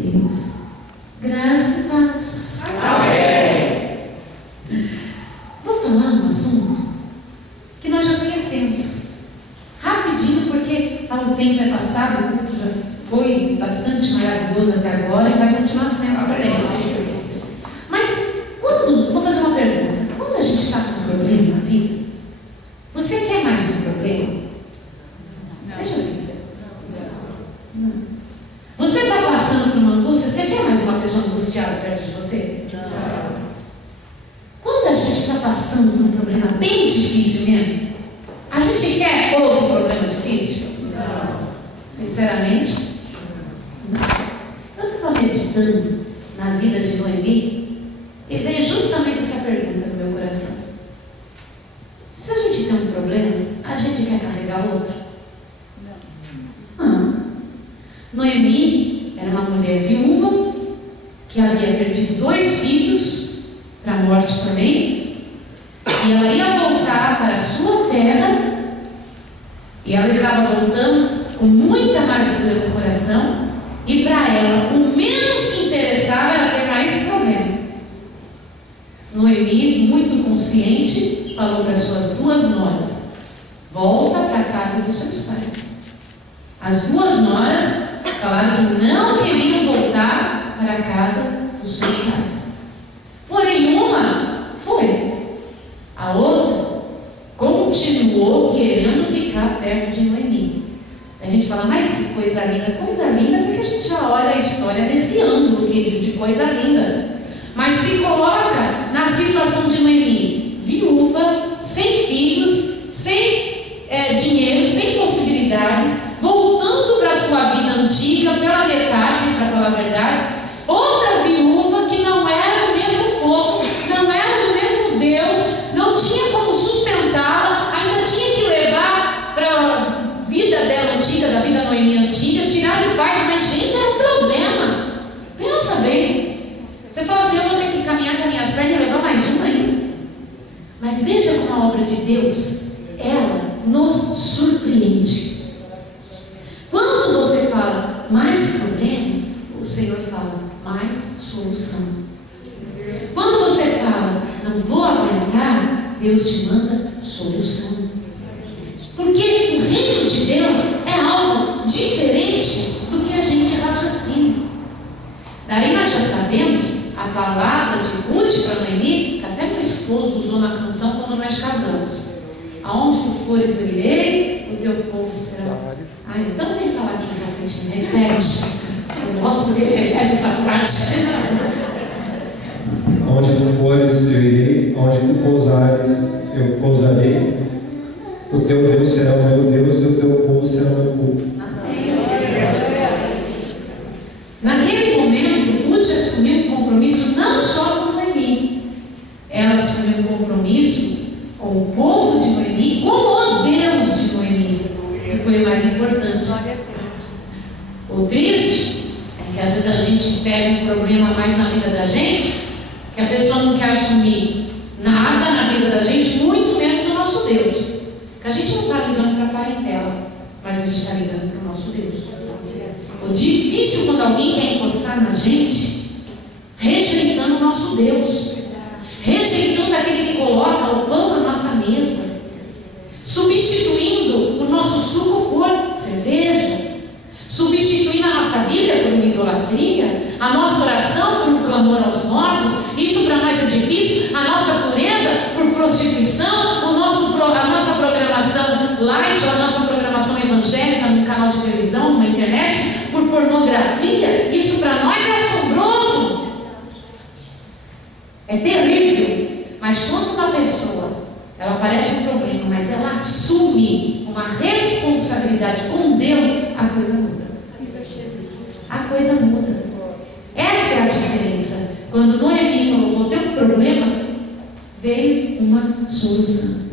Deus. Graça e paz. Amém. Vou falar um assunto que nós já conhecemos. Rapidinho, porque o tempo é passado, o culto já foi bastante maravilhoso até agora e vai continuar sendo também. Mas, vou fazer uma pergunta. Quando a gente está com um problema na vida, você quer mais um problema? Seja sincero. Não. Você está passando por uma angústia, você quer mais uma pessoa angustiada perto de você? Não. Quando a gente está passando por um problema bem difícil mesmo, a gente quer outro problema difícil? Não. Sinceramente, não. Eu estava meditando na vida de Noemi e veio justamente essa pergunta no meu coração. Se a gente tem um problema, a gente quer carregar outro? Não. Noemi era uma mulher viúva que havia perdido 2 filhos para a morte também, e ela ia voltar para a sua terra, e ela estava voltando com muita amargura no coração, e para ela o menos que interessava era ter mais problema. Noemi, muito consciente, falou para suas 2 noras: volta para a casa dos seus pais. As 2 noras falaram que não queriam voltar para a casa dos seus pais. Porém, uma foi. A outra continuou querendo ficar perto de Noemi. A gente fala, mas que coisa linda. Coisa linda porque a gente já olha a história nesse ângulo, querido, de coisa linda. Mas se coloca na situação de Noemi, viúva, sem filhos, sem dinheiro, sem possibilidades, voltando para a sua vida antiga, pela metade, para falar a verdade. Outra viúva que não era do mesmo povo, não era do mesmo Deus, não tinha como sustentá-la, ainda tinha que levar para a vida dela antiga, da vida Noemi antiga, tirar de paz. Mas, gente, era um problema. Pensa bem. Você fala assim, eu vou ter que caminhar com as minhas pernas e levar mais um ainda. Mas veja como a obra de Deus, ela nos surpreende. Quando você fala mais problemas, o Senhor fala mais solução. Quando você fala não vou aguentar, Deus te manda solução. Porque o reino de Deus é algo diferente do que a gente raciocina. Daí nós já sabemos a palavra de Ruth para Noemi, que até meu esposo usou na canção quando nós casamos. Aonde tu fores eu irei, o teu povo será. Então vem falar aqui rapidinho, repete. Eu gosto que ele repete essa parte. Onde tu fores eu irei, onde tu pousares eu pousarei. O teu Deus será o meu Deus e o teu povo será o meu povo. Naquele momento, Ruth assumiu um compromisso não só com Noemi. Ela assumiu um compromisso com o povo de Noemi, com o Deus de Noemi, que foi o mais importante. O triste é que às vezes a gente pega um problema mais na vida da gente, que a pessoa não quer assumir nada na vida da gente, muito menos o nosso Deus. Que a gente não está ligando para a parentela, mas a gente está ligando para o nosso Deus. O difícil quando alguém quer encostar na gente, rejeitando o nosso Deus, rejeitando aquele que coloca o pão na nossa mesa, substituindo o nosso suco por cerveja, substituindo a nossa Bíblia por uma idolatria, a nossa oração por um clamor aos mortos. Isso para nós é difícil. A nossa pureza por prostituição, a nossa programação light, ou a nossa programação evangélica no canal de televisão, na internet, por pornografia. Isso para nós é assombroso, é terrível. Mas quando uma pessoa, ela parece um problema, mas ela assume uma responsabilidade com Deus, a coisa muda. A coisa muda. Essa é a diferença. Quando Noemi falou, vou ter um problema, veio uma solução.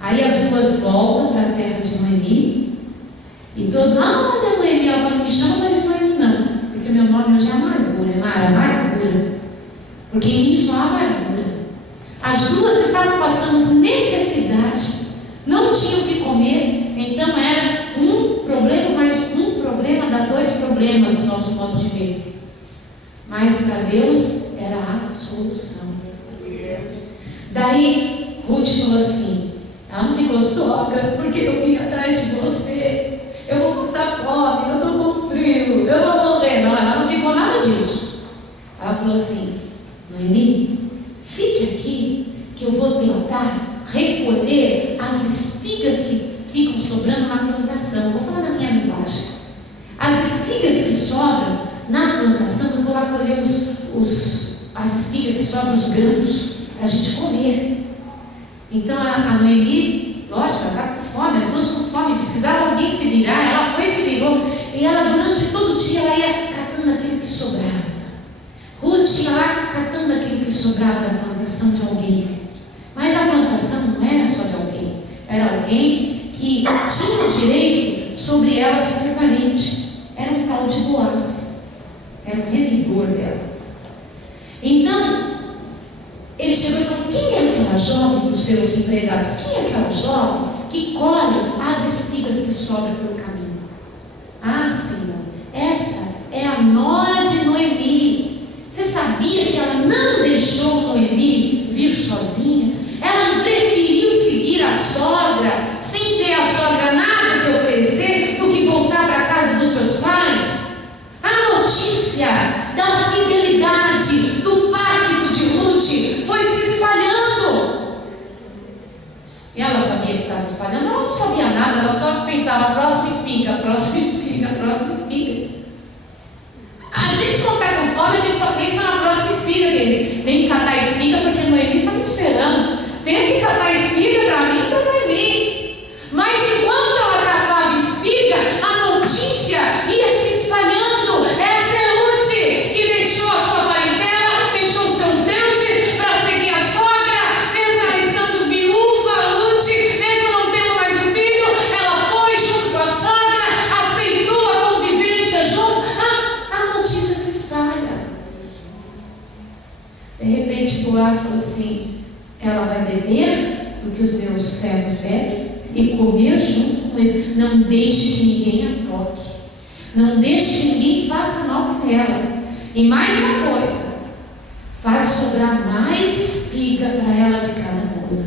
Aí as 2 voltam para a terra de Noemi, e todos, olha Noemi, ela falou, não me chama mais de Noemi não, porque meu nome hoje é amargura, é Mara, amargura, porque em mim só há amargura. As 2 estavam passando necessidade, não tinham o que comer, então era um problema, mas um problema dá 2 problemas no nosso modo de ver. resolver. Mas para Deus era a solução. Daí Ruth falou assim, ela não ficou: sogra, porque eu vim atrás de você, eu vou passar fome, eu estou com frio, eu vou morrer. Não, ela não ficou nada disso. Ela falou assim: Noemi, fique aqui, que eu vou tentar recolher as espigas que ficam sobrando na plantação. Vou falar na minha linguagem. As espigas que sobram na plantação, eu vou lá colher as espigas que sobram, os grãos, para a gente comer. Então a Noemi, lógico, ela está com fome, as duas com fome, precisava alguém se virar. Ela foi e se virou, e ela durante todo o dia ela ia catando aquilo que sobrava. Ruth ia lá catando aquilo que sobrava da plantação de alguém. Mas a plantação não era só de alguém, era alguém que tinha direito sobre elas como parente. Era um tal de Boaz, era o remidor dela. Então ele chegou e falou: quem é aquela jovem dos seus empregados? Quem é aquela jovem que colhe as espigas que sobram pelo caminho? Ah, Senhor, essa é a nora de Noemi. Você sabia que ela não deixou Noemi vir sozinha? Ela preferiu seguir a sogra, sem ter a sogra nada que oferecer, do que voltar para a casa dos seus pais. A notícia da fidelidade, do pacto de Ruth foi se espalhando. E ela sabia que estava espalhando? Ela não sabia nada, ela só pensava: próxima espiga, próxima espiga, próxima espiga. A gente, quando está com fome, a gente só pensa na próxima espiga, querido. Tem que catar espiga porque Noemi está me esperando. Tem que catar espiga para mim e para Noemi. Mas enquanto ela catava espiga, a notícia ia se espalhando. Essa é Ruth, que deixou a sua parentela, deixou os seus deuses para seguir a sogra. Mesmo ela estando viúva, Ruth, mesmo não tendo mais o filho, ela foi junto com a sogra, aceitou a convivência junto. A notícia se espalha. De repente Boaz falou assim: ela vai beber do que os meus servos bebem e comer junto com eles. Não deixe que ninguém a toque. Não deixe que ninguém faça mal para ela. E mais uma coisa: faz sobrar mais espiga para ela de cada boa.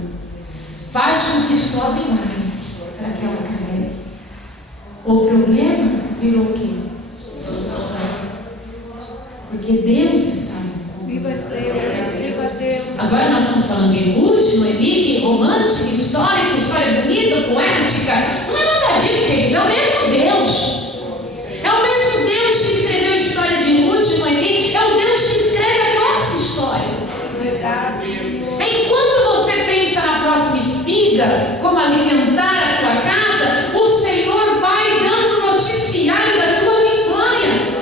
Faz com que sobre mais para que ela carregue. O problema virou o quê? Porque Deus está no controle. Viva Deus, viva Deus. Agora nós estamos falando de Ruth, Noemi, que romântica, história bonita, poética. Não é nada disso, queridos. É o mesmo Deus. É o mesmo Deus que escreveu a história de Ruth e Noemi. É o Deus que escreve a nossa história. Verdade. Enquanto você pensa na próxima espiga, como alimentar a tua casa, o Senhor vai dando noticiário da tua vitória.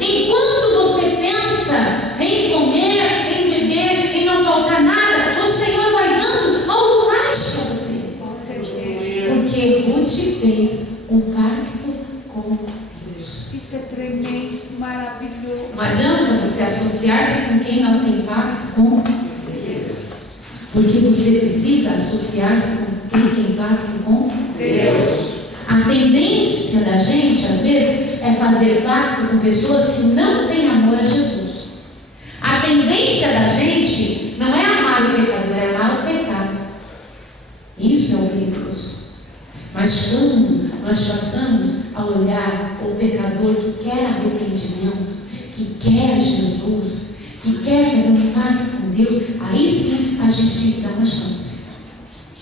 Enquanto você pensa em comer, em beber, em não faltar nada, o Senhor vai dando algo mais para você. Porque Ruth fez um pacto com Deus. Isso é tremendo, maravilhoso. Não adianta você associar-se com quem não tem pacto com Deus. Porque você precisa associar-se com quem tem pacto com Deus. A tendência da gente, às vezes, é fazer pacto com pessoas que não têm amor a Jesus. A tendência da gente não é amar o pecador, é amar o pecado. Isso é o perigoso. Mas quando nós passamos a olhar o pecador que quer arrependimento, que quer Jesus, que quer fazer um pacto com Deus, aí sim a gente tem que dar uma chance.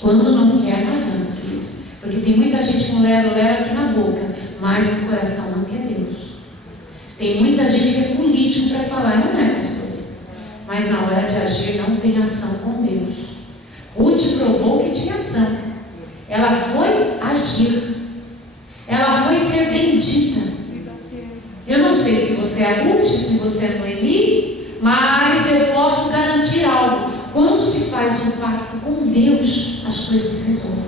Quando não quer, não adianta, queridos. Porque tem muita gente com lero-lero aqui na boca, mas no coração não quer Deus. Tem muita gente que é político para falar, não é, pastores? Mas na hora de agir não tem ação com Deus. Ruth provou que tinha ação. Ela foi agir. Ela foi ser bendita. Eu não sei se você é Ruth, se você é Noemi, mas eu posso garantir algo. Quando se faz um pacto com Deus, as coisas se resolvem.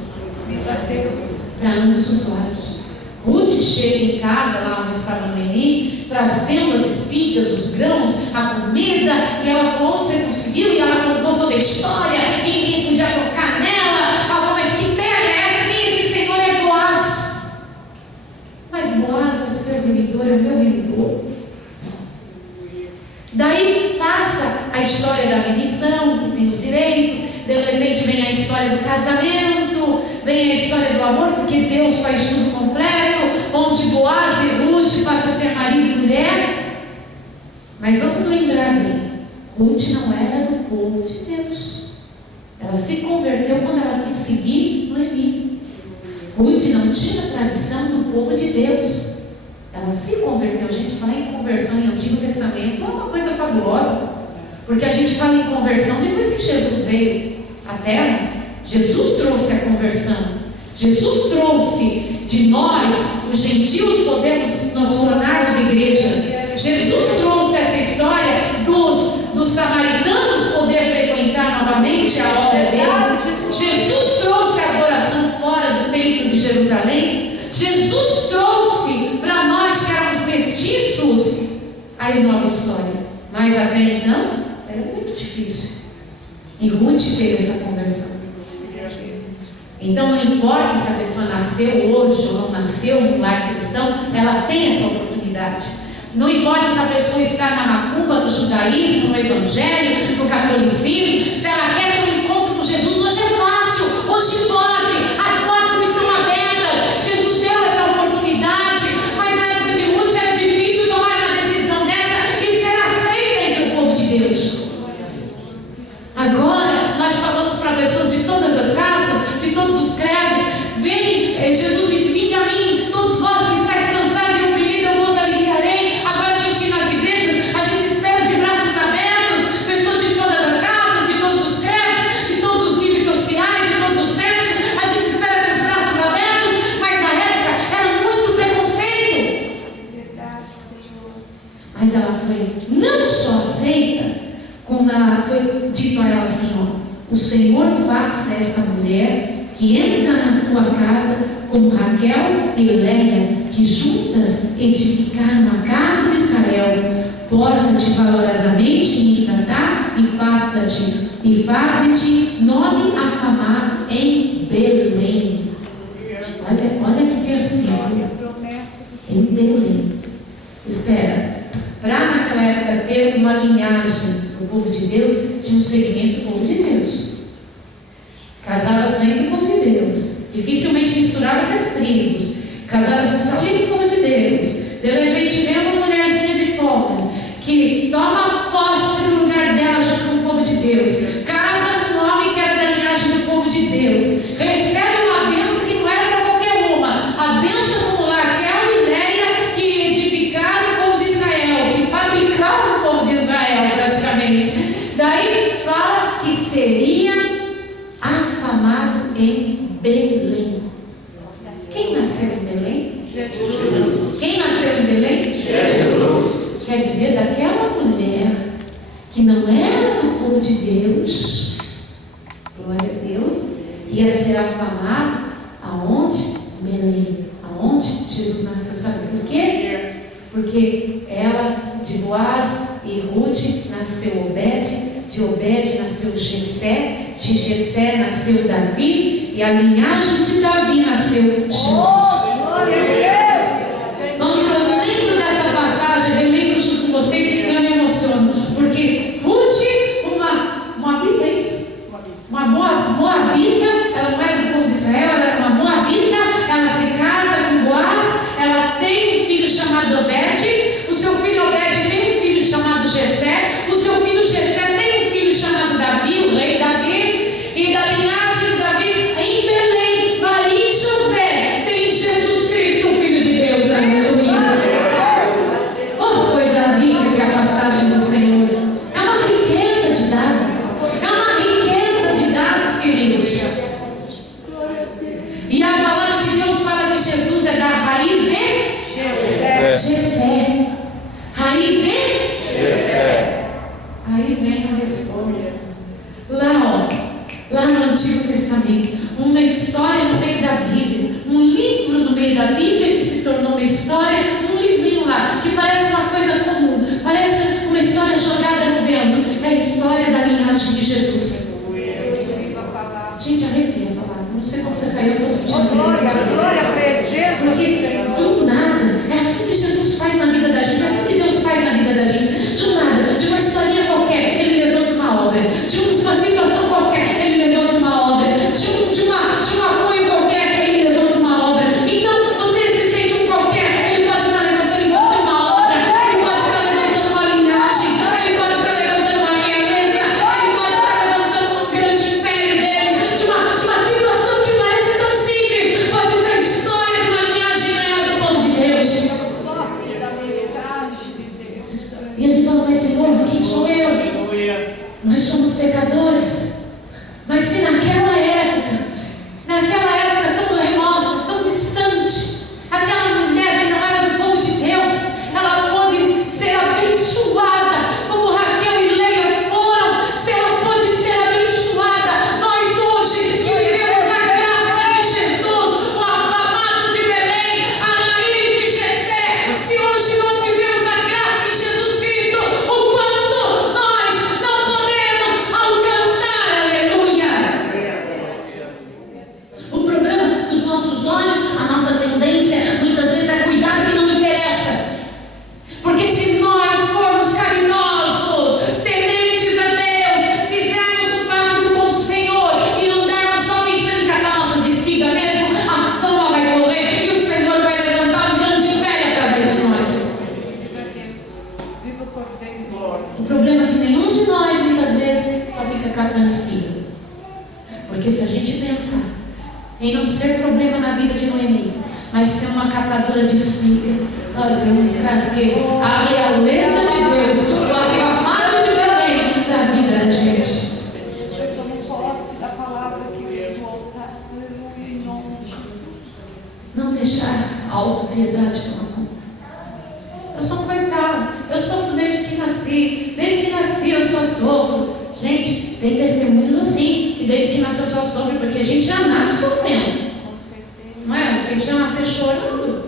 Viva Deus. Para ambos os lados. Ruth chega em casa, lá onde estava Noemi, trazendo as espigas, os grãos, a comida, e ela falou: onde você conseguiu? E ela contou toda a história, que ninguém podia tocar nela. Ela falou: mas que terra é essa? Quem esse Senhor é Boaz? Mas Boaz é o seu remidor, é o meu remidor. Daí passa a história da remissão, que tem os direitos, de repente vem a história do casamento, vem a história do amor, porque Deus faz tudo completo, onde Boaz e Ruth passam a ser marido e mulher. Mas vamos lembrar bem, Ruth não era do povo de Deus. Ela se converteu quando ela quis seguir Noemi. Ruth não tinha a tradição do povo de Deus. Ela se converteu. A gente fala em conversão em Antigo Testamento, é uma coisa fabulosa, porque a gente fala em conversão depois que Jesus veio à Terra. Jesus trouxe a conversão. Jesus trouxe de nós, os gentios, podemos nos tornarmos igreja. Jesus trouxe essa história dos samaritanos poder frequentar novamente a obra dele. Jesus trouxe a adoração fora do templo de Jerusalém. Jesus trouxe para nós que éramos mestiços a nova história. Mas até então era muito difícil. E Ruth teve essa conversão. Então não importa se a pessoa nasceu hoje ou não nasceu num lar cristão, ela tem essa oportunidade. Não importa se a pessoa está na macumba, no judaísmo, no evangelho, no catolicismo, se ela quer ter um encontro com Jesus, hoje é fácil, hoje pode, as portas estão abertas, Jesus deu essa oportunidade, mas na época de Ruth era difícil tomar uma decisão dessa e ser aceita entre o povo de Deus. Agora, nós falamos para pessoas de todas as raças, de todos os credos, vem, Jesus diz, vinde a mim, todos vós que estáis cansados e oprimidos, eu vos aliviarei. Agora a gente nas igrejas, a gente espera de braços abertos, pessoas de todas as raças, de todos os credos, de todos os níveis sociais, de todos os sexos, a gente espera com os braços abertos, mas na época era muito preconceito. Mas ela foi não só aceita, como ela foi dito a ela assim, ó, o Senhor faça esta mulher que entra na tua casa como Raquel e Léia, que juntas edificaram a casa de Israel. Porta-te valorosamente em Efratá e faze-te nome afamado em Belém. Olha que versículo. Em Belém. Espera. Para naquela época ter uma linhagem do povo de Deus, tinha um segmento do povo de Deus. Casava-se entre o povo de Deus. Dificilmente misturava-se as tribos. Casava-se só entre o povo de Deus. De repente vem uma mulherzinha de fora que toma posse do lugar dela junto com o povo de Deus. Casa com um homem que era da linhagem do povo de Deus. Recebe uma bênção que não era para qualquer uma. A bênção como Raquel e Léia, que edificaram o povo de Israel, que fabricaram o povo de Israel praticamente. Daí fala que seria afamado em Belém. Quem nasceu em Belém? Jesus. Quem nasceu em Belém? Jesus. Quer dizer, daquela mulher que não era do povo de Deus, glória a Deus, ia ser afamado aonde? Belém. Aonde Jesus nasceu. Sabe por quê? Porque ela, de Boaz e Ruth, nasceu Obed. De Obed nasceu Jessé, de Jessé nasceu Davi, e a linhagem de Davi nasceu Jesus. Quando eu lembro dessa passagem, eu lembro junto com vocês, eu me emociono, porque Ruth, uma moabita, é isso? Uma moabita, ela não era do povo de Israel, ela era uma moabita, ela se casa com Boaz, ela tem um filho chamado Obed, o seu filho Obed tem um filho chamado Jessé, o seu filho Jessé tem um filho chamado Davi, o rei Davi, e da linhagem de Davi, em Belém, Maria e José, tem Jesus Cristo, o Filho de Deus, aleluia. Oh, coisa rica que é a passagem do Senhor. É uma riqueza de dados, é uma riqueza de dados, queridos. E a palavra de Deus fala que Jesus é da raiz de Jessé. Raiz de Jessé. Aí vem a resposta. Lá no Antigo Testamento, uma história no meio da Bíblia, um livro no meio da Bíblia que se tornou uma história, um livrinho lá, que parece uma coisa comum, parece uma história jogada no vento. É a história da linhagem de Jesus. Gente, arrepia falar. Não sei como você caiu, eu estou sentindo porque do nada, é assim que Jesus faz na vida da gente, é assim que Deus faz na vida da gente. Do nada, de E a gente fala, mas Senhor, quem sou eu? Nós somos pecadores. Mas se naquela época tão remota, tão distante, aquela mulher que não era do povo de Deus, ela pôde ser abençoada, como Raquel e Leia foram, se ela pôde ser abençoada, nós hoje que vivemos a graça de Jesus, o amado de Belém, a raiz de Jessé, se hoje nós vivemos a graça de Jesus Cristo, o quanto nós não podemos alcançar, aleluia. O problema dos nossos olhos, a nossa tendência muitas vezes é cuidar do que não interessa. Porque se nós formos caridosos, tementes a Deus, fizermos um pacto com o Senhor e andarmos só pensando em catar nossas espigas mesmo, a fama vai correr e o Senhor vai levantar um grande império através de nós. Viva o Cordeiro. O problema é que nenhum de nós muitas vezes só fica catando espiga. Porque se a gente pensar em não ser problema na vida de Noemi, mas ser uma catadora de espiga, nós vamos trazer a realeza de Deus, o afamado de Belém, para a vida da gente. Eu tomo posse da palavra que veio voltar. Aleluia, em nome de Jesus. Não deixar a autopiedade tomar conta. Eu sou um coitado, eu sofro desde que nasci eu só sofro. Gente, tem testemunhos assim, que desde que nasceu só sofre, porque a gente já nasce sofrendo. Com certeza. Não é? A gente já nasce chorando,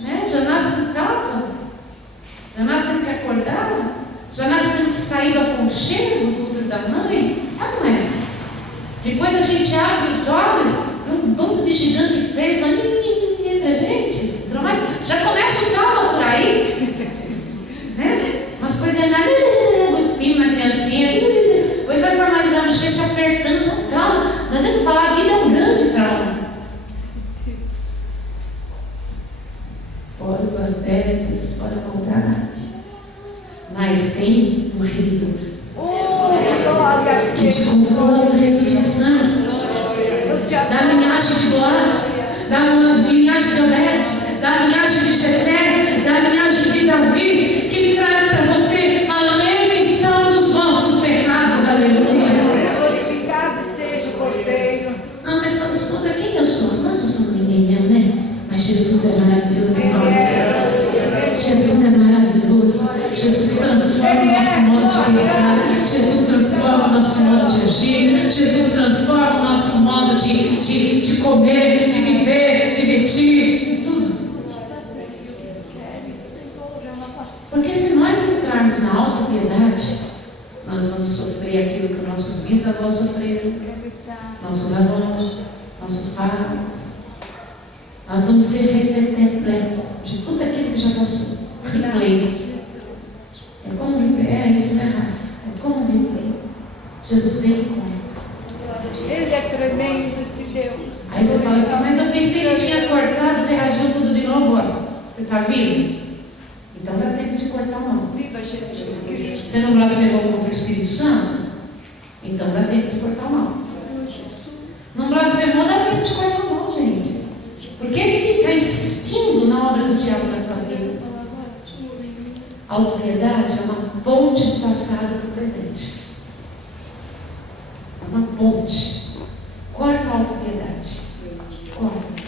né? Já nasce com tapa, já nasce tendo que acordar, já nasce tendo que sair do aconchego do útero da mãe. Não é? Depois a gente abre os olhos, vê um bando de gigante feio, fala, ninguém pra gente. Já começa o trauma por aí, né? Umas coisas cuspindo na criancinha, depois vai formalizar no cheiro, apertando, já é um trauma. Não adianta falar, a vida é um grande trauma. Fora os assédios, fora a maldade. Mas tem um remidor Glória a que te comprou o preço de sangue, da linhagem de Boaz, da linhagem de Obed, da linhagem de Jessé, da linhagem de Davi, que traz para você a remissão dos vossos pecados, aleluia. Glorificado seja o Cordeiro. Ah, mas pastor, quem eu sou? Nós não somos ninguém mesmo, né? Mas Jesus é maravilhoso em nós. Jesus é maravilhoso. Jesus transforma o nosso modo de pensar. Jesus transforma o nosso modo de agir. Jesus transforma o nosso modo de comer, de viver, de vestir, de tudo. Porque se nós entrarmos na autopiedade, nós vamos sofrer aquilo que nossos bisavós sofreram, nossos avós, nossos pais. Nós vamos ser repeteco de tudo aquilo que já passou. Replay. É como um replay. É isso, né, Rafa? É como um replay. Jesus vem em conta. Ele é tremendo, esse Deus. Aí você fala assim, mas eu pensei que tinha cortado, reagiu tudo de novo. Ó. Você está vivo? Então dá tempo de cortar a mão. Viva Jesus Cristo. Você não blasfemou contra o Espírito Santo? Então dá tempo de cortar a mão. Não blasfemou, dá tempo de cortar a mão, gente. Porque fica insistindo na obra do diabo na tua vida. A autopiedade é uma ponte do passado para o presente. É uma ponte. Corta a autopiedade. Corta.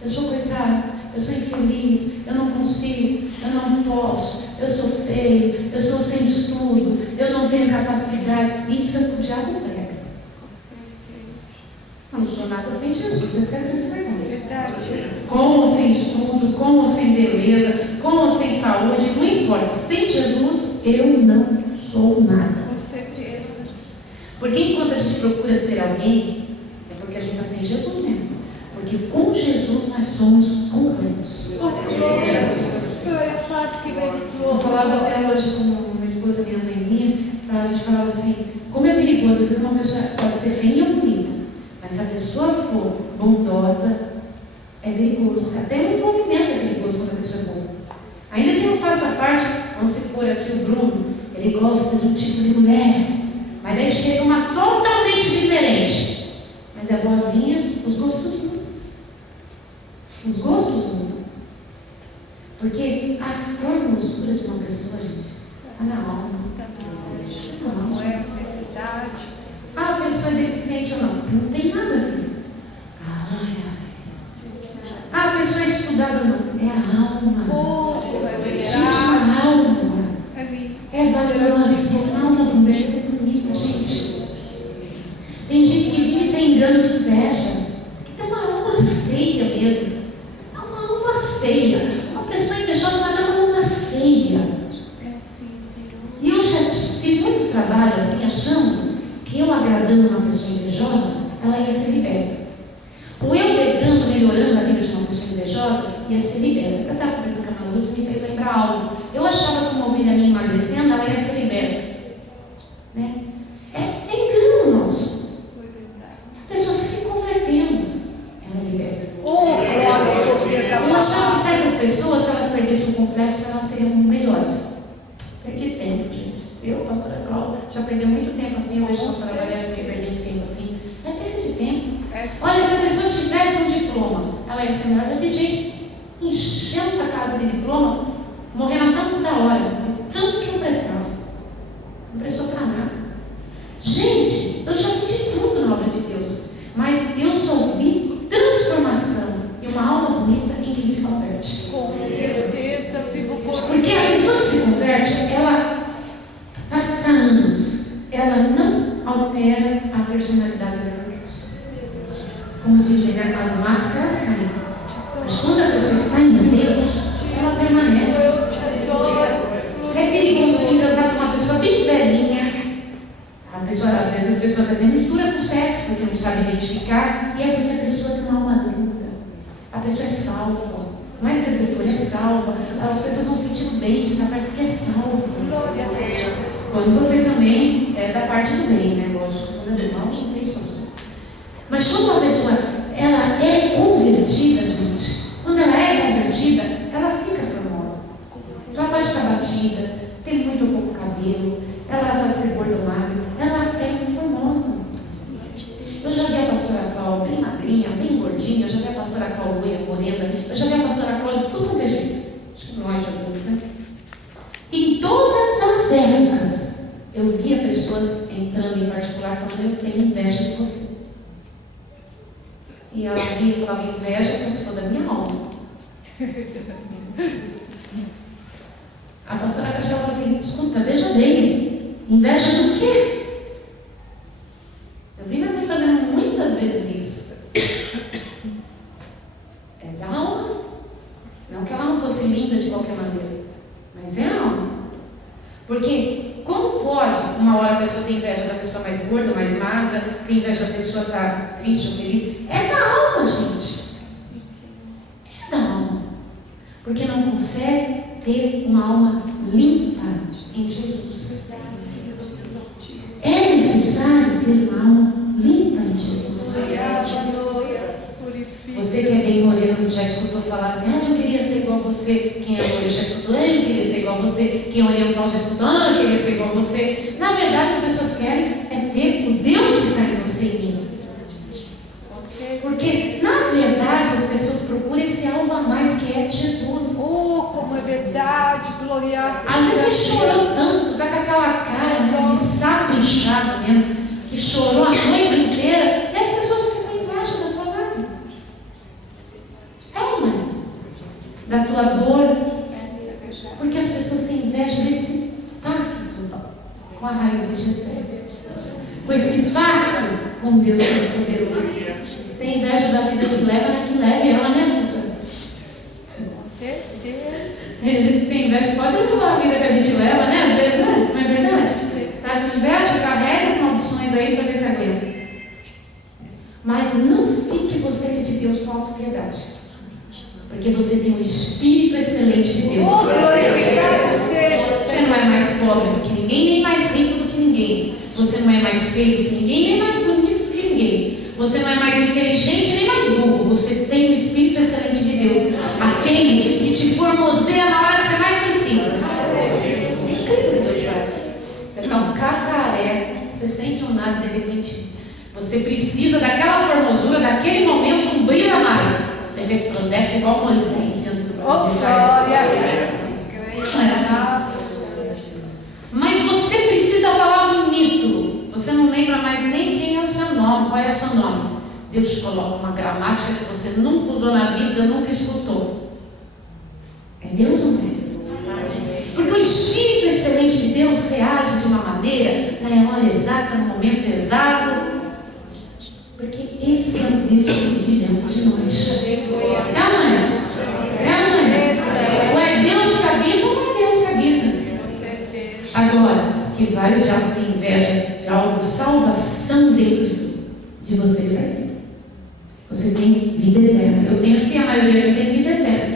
Eu sou coitado, eu sou infeliz, eu não consigo, eu não posso, eu sou feio, eu sou sem estudo, eu não tenho capacidade. Isso é o que o diabo prega. Eu não sou nada sem Jesus, essa é a grande verdade. Com ou sem estudo, com ou sem beleza, com ou sem saúde, não importa. Sem Jesus, eu não sou nada. Com certeza. Porque enquanto a gente procura ser alguém, é porque a gente está sem Jesus mesmo. Porque com Jesus nós somos completos. Eu falava até hoje com uma esposa, minha mãezinha, a gente falava assim, como é perigoso, às vezes uma pessoa pode ser feia ou bonita, mas se a pessoa for bondosa, é perigoso. Até o envolvimento é perigoso quando a pessoa é boa. Ainda que não faça parte, vamos supor aqui o Bruno, ele gosta de um tipo de mulher, mas daí chega uma totalmente diferente. Mas é boazinha, os gostos mudam. Os gostos mudam. Porque a formosura de uma pessoa, gente, Está na alma. Não é verdade. Ah, a pessoa é deficiente ou não? Não tem nada a ver. Ah, a pessoa é estudada ou não? É a alma. Oh, é verdade. Gente, uma alma. É valiosíssima, uma alma bonita, bonita, gente. Tem gente que vive pegando de inveja, que tem uma alma feia mesmo. É uma alma feia. Uma pessoa invejosa, mas é uma alma feia. E eu já fiz muito trabalho assim, achando que eu agradando uma pessoa invejosa, ela ia ser liberta. Ou eu pegando, melhorando a vida de uma pessoa invejosa, ia ser liberta. Até estava conversando com a Ana Lúcia, me fez lembrar algo. Eu achava que uma ovelha minha emagrecendo, ela ia ser liberta. Né? É engano nosso. A pessoa se convertendo, ela é liberta. Eu achava que certas pessoas, se elas perdessem o complexo, elas seriam melhores. Perdi tempo, gente. Eu, pastora Cláudia, já perdeu muito tempo assim. Hoje a pastora Valéria também perdeu tempo assim. É perda de tempo. Olha, se a pessoa tivesse um diploma, ela ia ser melhor. Já vi gente enchendo a casa de diploma, morrendo antes da hora, tanto que não prestava. Não prestou para nada. Gente, eu já vi de tudo na obra de Deus, mas eu só vi transformação e uma alma bonita em quem se converte. Com certeza, vivo por Porque a pessoa que se converte, ela passa anos, ela não altera a personalidade dela. Como dizem, né? As máscaras caem. Mas quando a pessoa está em Deus, ela permanece. É perigoso sim andar com uma pessoa bem velhinha. Às vezes as pessoas até misturam com sexo, porque não sabem identificar, e é porque a pessoa tem uma alma limpa. A pessoa é salva. Não é sedutora, é salva. As pessoas vão sentindo bem de estar perto porque é salva. Quando você também é da parte do bem, né? Lógico, quando é do mal, não tem solução. Mas quando a pessoa ela é convertida, gente, quando ela é convertida, ela fica formosa. Ela pode estar batida, tem muito ou pouco cabelo, ela pode ser gorda ou magra, ela é formosa. Eu já vi a pastora Cláudia bem magrinha, bem gordinha, eu já vi a pastora Cláudia morena, eu já vi a pastora Cláudia de tudo quanto é jeito. Acho que nós já vimos, né? Em todas as épocas, eu via pessoas entrando em particular falando: eu tenho inveja de você. E ela via e falava: inveja só se for da minha alma. A pastora Cachel falou assim: escuta, veja bem, inveja do quê? Eu vi minha mãe fazendo muitas vezes isso. É da alma. Não que ela não fosse linda de qualquer maneira, mas é a alma. Porque como pode uma hora a pessoa ter inveja da pessoa mais gorda, mais magra, ter inveja da pessoa estar triste ou feliz? É da alma, gente. É da alma. Porque não consegue ter uma alma limpa em Jesus. É necessário ter uma alma limpa em Jesus. Você que é bem moreno já escutou falar assim: ah, eu queria ser igual a você. Quem é moreno já escutou: ah, eu queria ser igual a você. Quem é oriental já escutou: ah, eu queria ser igual a você. Na verdade, as pessoas querem é ter o Deus que está em você e em mim. Porque, na verdade, as pessoas procuram esse algo a mais que é Jesus. Oh, como é verdade, glória. Às vezes você chorou tanto, está com aquela cara, né, de sapo inchado mesmo, que chorou a noite inteira, e as pessoas ficam com inveja da tua lágrima. É ou não é? Da tua dor. Porque as pessoas têm inveja desse pacto com a raiz de Jesus. Com esse pacto com Deus Todo-Poderoso. Tem inveja da vida que leva, né? Que leve ela, né, professor? Com certeza. Tem gente que tem inveja, pode levar a vida que a gente leva, né? Às vezes, né? Não é verdade? Tá de inveja, carrega as maldições aí para ver se aguenta. Mas não fique você que de Deus com autopiedade. Porque você tem um espírito excelente de Deus. Você não é mais pobre do que ninguém, nem mais rico do que ninguém. Você não é mais feio do que ninguém, nem mais bonito do que ninguém. Você não é mais inteligente, nem mais burro. Você tem um espírito excelente de Deus. Aquele que te formoseia na hora que você mais precisa. É incrível o que Deus faz. Você está um cacaré, você sente um nada, de repente você precisa daquela formosura, daquele momento, um brilho a mais. Você resplandece igual Moisés diante do povo de Israel. Deus coloca uma gramática que você nunca usou na vida, nunca escutou. É Deus ou não é? Porque o Espírito excelente de Deus reage de uma maneira na hora exata, no momento exato. Porque esse é o Deus que vive dentro de nós. É ou não é? É ou não é? Ou é Deus que habita ou não é Deus que habita? Agora, que vai o diabo ter inveja de algo, salvação dentro de você que vai ter. Você tem vida eterna. Eu penso que a maioria aqui tem vida eterna.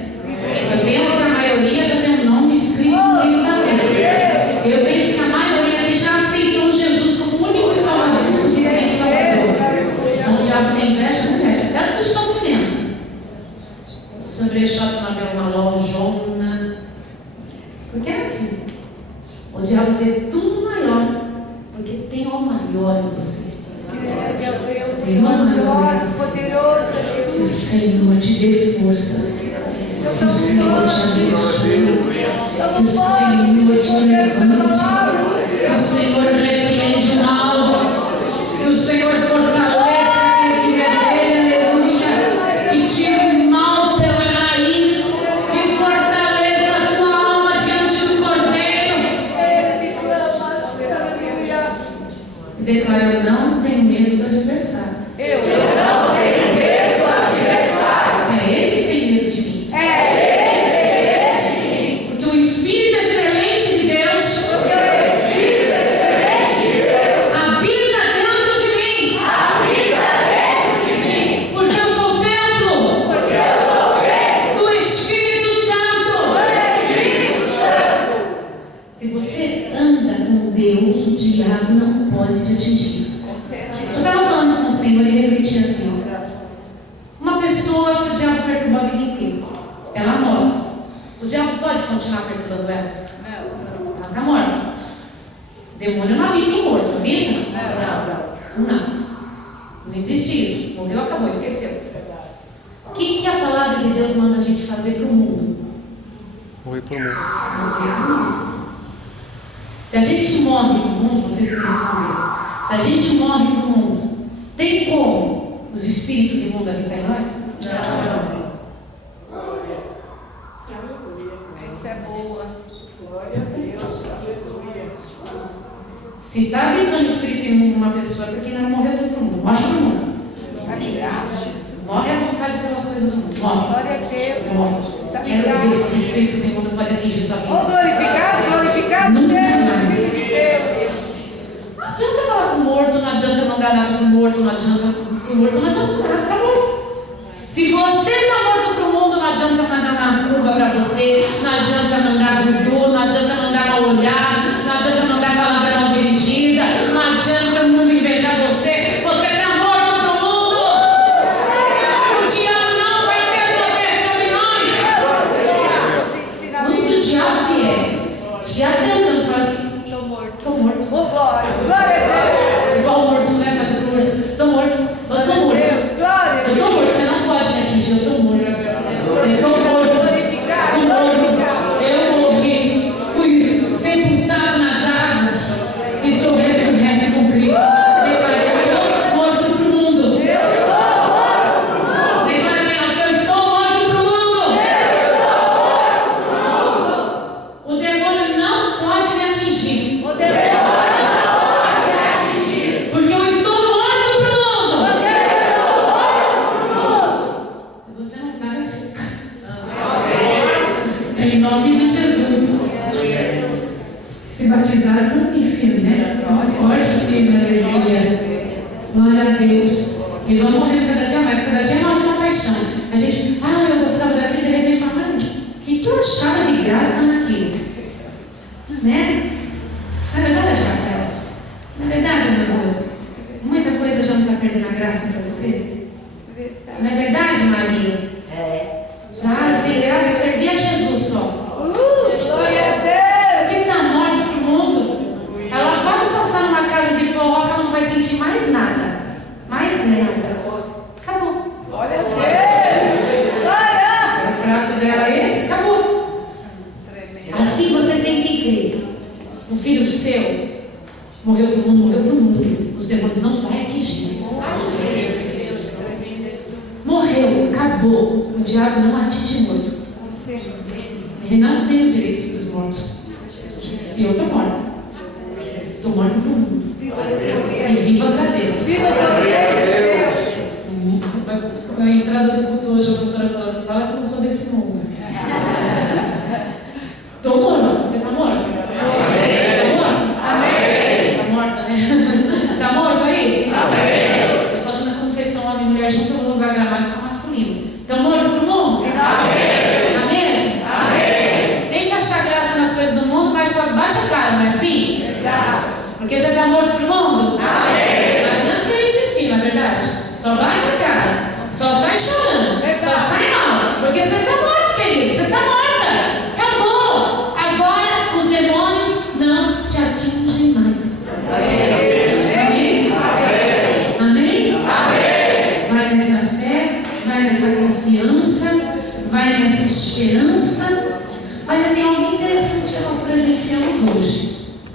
Eu penso que a maioria já tem um nome escrito no livro da vida. Eu penso que a maioria aqui já aceitou Jesus como o único salvador, o suficiente salvador. Então o diabo tem inveja, não inveja. Tanto do sofrimento. Sobre o shopping lá vê uma lojona. Porque é assim. O diabo vê tudo maior. Porque tem o maior em você. Tem o maior em você. O Senhor te dê forças. Que o Senhor te abençoe. Que o Senhor te levante. Que o Senhor repreende o mal. Que o Senhor fortaleça aquele que é dele, aleluia. Que tire o mal pela raiz. E fortaleça a tua alma diante do Cordeiro. E declara: eu não tenho medo do adversário. Eu não tenho medo do adversário. É ele que tem medo de mim. Porque o Espírito excelente de Deus habita dentro de mim. Porque eu sou o templo do Espírito Santo. Se você anda com Deus, o diabo não pode te atingir. Eu estava falando com o Senhor e refletia assim: uma pessoa que o diabo perturba a vida inteira, ela morre. O diabo pode continuar perturbando ela? Ela está morta. Demônio não habita em morto, habita? Não existe isso. Morreu, acabou, esqueceu. O que a palavra de Deus manda a gente fazer para o mundo? Morrer para o mundo. Morrer para o mundo. Se a gente morre para o mundo, vocês me responderam. Se a gente morre para o mundo, tem como os espíritos imundos habitar em nós? Não. Essa é boa. Glória a Deus. Aleluia. Se está habitando espírito imundo numa pessoa, é porque ainda não morreu todo mundo. Morre para o mundo. Morre à vontade pelas coisas do mundo. Morre. Glória a Deus. Morre. Quero ver se os espíritos imundos podem atingir sua vida. Glorificado. Nunca mais. Não adianta falar com o morto, não adianta mandar nada para o morto, não adianta nada, está morto. Se você está morto para o mundo, não adianta mandar uma curva para você, não adianta mandar voodoo, não adianta mandar mal olhado, não adianta mandar palavra mal dirigida, não adianta o mundo invejar você. Você está morto para o mundo. O diabo não vai ter poder sobre nós. Quando o diabo vier, já tentando falar assim: estou morto. Glória a Deus. Igual o urso, né? Faz o urso. Estou morto. Eu estou morto. Eu estou morto. Você não pode me atingir. Eu estou morto. Eu estou morto. Eu morri. Fui sepultado nas águas e sou ressurreto com Cristo. Declarei: morto para o mundo. Declarei que eu estou morto para o mundo. O demônio não pode me atingir. Porque eu estou morto para o mundo. Se você não está, vai ficar. Em nome de Jesus. Se batizar é tão firme, né? Forte, firme, aleluia. Glória a Deus. E vamos morrer cada dia mais. Cada dia morre uma paixão. A gente, eu gostava daquilo, de repente fala: mano, o que eu achava de graça naquilo? Né? Não é verdade, Rafael? Não é verdade, meu Deus? Muita coisa já não está perdendo a graça para você? Não é verdade, Maria? Já tem graça de servir a Jesus só. Glória a Deus. Porque está morto para o mundo. Ela pode passar numa casa de forró que ela não vai sentir mais nada. Mais nada. Acabou. Glória a Deus. Glória. O fraco dela é esse? Acabou. Assim você tem que crer. Um filho seu morreu para o mundo, morreu para o mundo. Os demônios não vão atingir. acabou. O diabo não atinge morto. Ele não tem o direito sobre os mortos. E eu estou morta. Estou morta para o mundo. E viva para Deus. A entrada do culto hoje, a pastora falando, fala que eu não sou desse mundo. Estou morto. Você está morto? Está morto? Amém. Está morta, né? Está morto aí? Amém. Estou falando como vocês são homem e mulher juntos, eu vou usar a gramática masculina. Estão mortos para o mundo? Amém. Está mesmo? Amém. Tenta achar graça nas coisas do mundo, mas só bate a cara, não é assim? Porque você está morto para o mundo? Amém. Não adianta querer insistir, na verdade. Só bate a cara. Só sai chorando. Só sai mal. Porque você está morto, querido. Você está morta. Acabou. Agora os demônios não te atingem mais. Amém? Amém? Amém? Vai nessa fé, vai nessa confiança, vai nessa esperança. Olha, tem algo interessante que nós presenciamos hoje.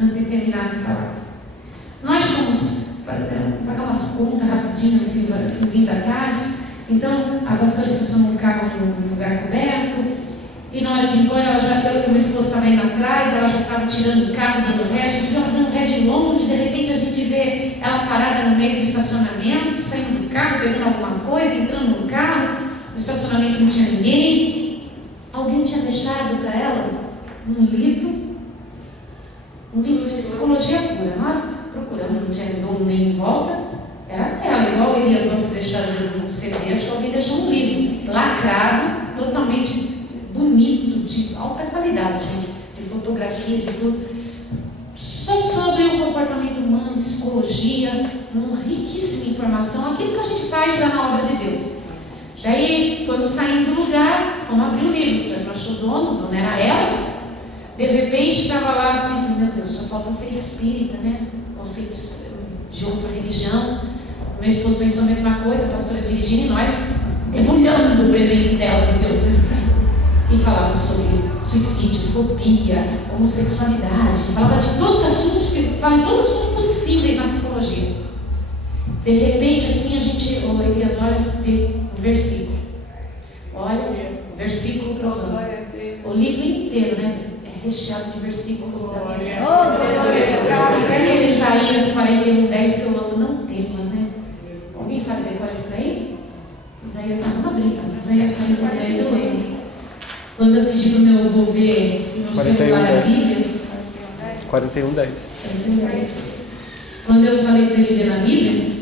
Antes de terminar de falar. Nós fomos pagar umas contas rapidinho no fim da tarde. Então, a pastora estacionou um carro num lugar coberto. E na hora de ir embora, eu e meu esposo estava indo atrás. Ela já estava tirando o carro, dando ré. A gente estava dando ré de longe. De repente, a gente vê ela parada no meio do estacionamento, saindo do carro, pegando alguma coisa, entrando no carro. No estacionamento não tinha ninguém. Alguém tinha deixado para ela um livro de psicologia pura. Nós procuramos, não tinha dono nem em volta, era ela, igual Elias gosta de deixar no CD, acho que alguém deixou um livro lacrado, totalmente bonito, de alta qualidade, gente, de fotografia, de tudo, só sobre o comportamento humano, psicologia, uma riquíssima informação, aquilo que a gente faz já na obra de Deus. Daí, quando saímos do lugar, fomos abrir o livro, já não achou dono, o dono era ela. De repente estava lá assim, meu Deus, só falta ser espírita, né? Conceitos de outra religião. Meu esposo pensou a mesma coisa, a pastora dirigindo e nós debulhando o presente dela de Deus. E falava sobre suicídio, fobia, homossexualidade, falava de todos os assuntos, falava de todos os assuntos possíveis na psicologia. De repente, assim, a gente, o Elias olha e vê o versículo. Olha, o versículo provando. O livro inteiro, né? Recheado de versículos da Bíblia. Aquele Isaías 41:10 que eu amo, não temas, né? Alguém sabe dizer qual é esse daí? Isaías, não brinca. Isaías 41:10 eu lembro. Quando eu pedi para o meu avô ver no celular a Bíblia. 41:10. Quando eu falei para ele ver na Bíblia,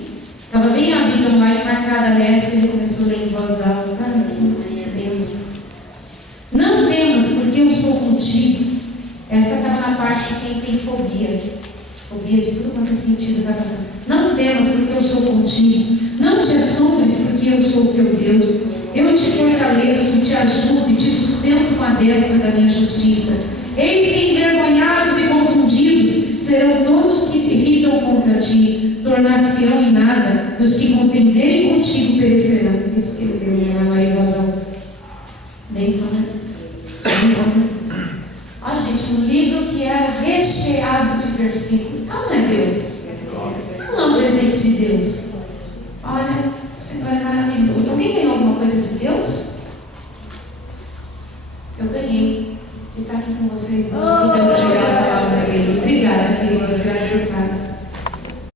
estava bem a Bíblia online marcada nessa e ele começou a ler em voz alta. Cara, que beleza. Não temas, porque eu sou contigo. Essa estava na parte de quem tem fobia. Fobia de tudo quanto é sentido da razão. Não temas, porque eu sou contigo. Não te assombres, porque eu sou o teu Deus. Eu te fortaleço, e te ajudo e te sustento com a destra da minha justiça. Eis que envergonhados e confundidos serão todos que irritam contra ti. Tornar-se-ão em nada, e os que contenderem contigo perecerão. Isso que ele deu na Maria em voz alta. Bênção, né? Bênção, né? Ó, gente, um livro que era recheado de versículos. Ah, não é Deus? Não é um presente de Deus. Olha, o Senhor é maravilhoso. Alguém ganhou alguma coisa de Deus? Eu ganhei de estar aqui com vocês hoje, podendo chegar a palavra dele. Obrigada, queridos. Graças e paz.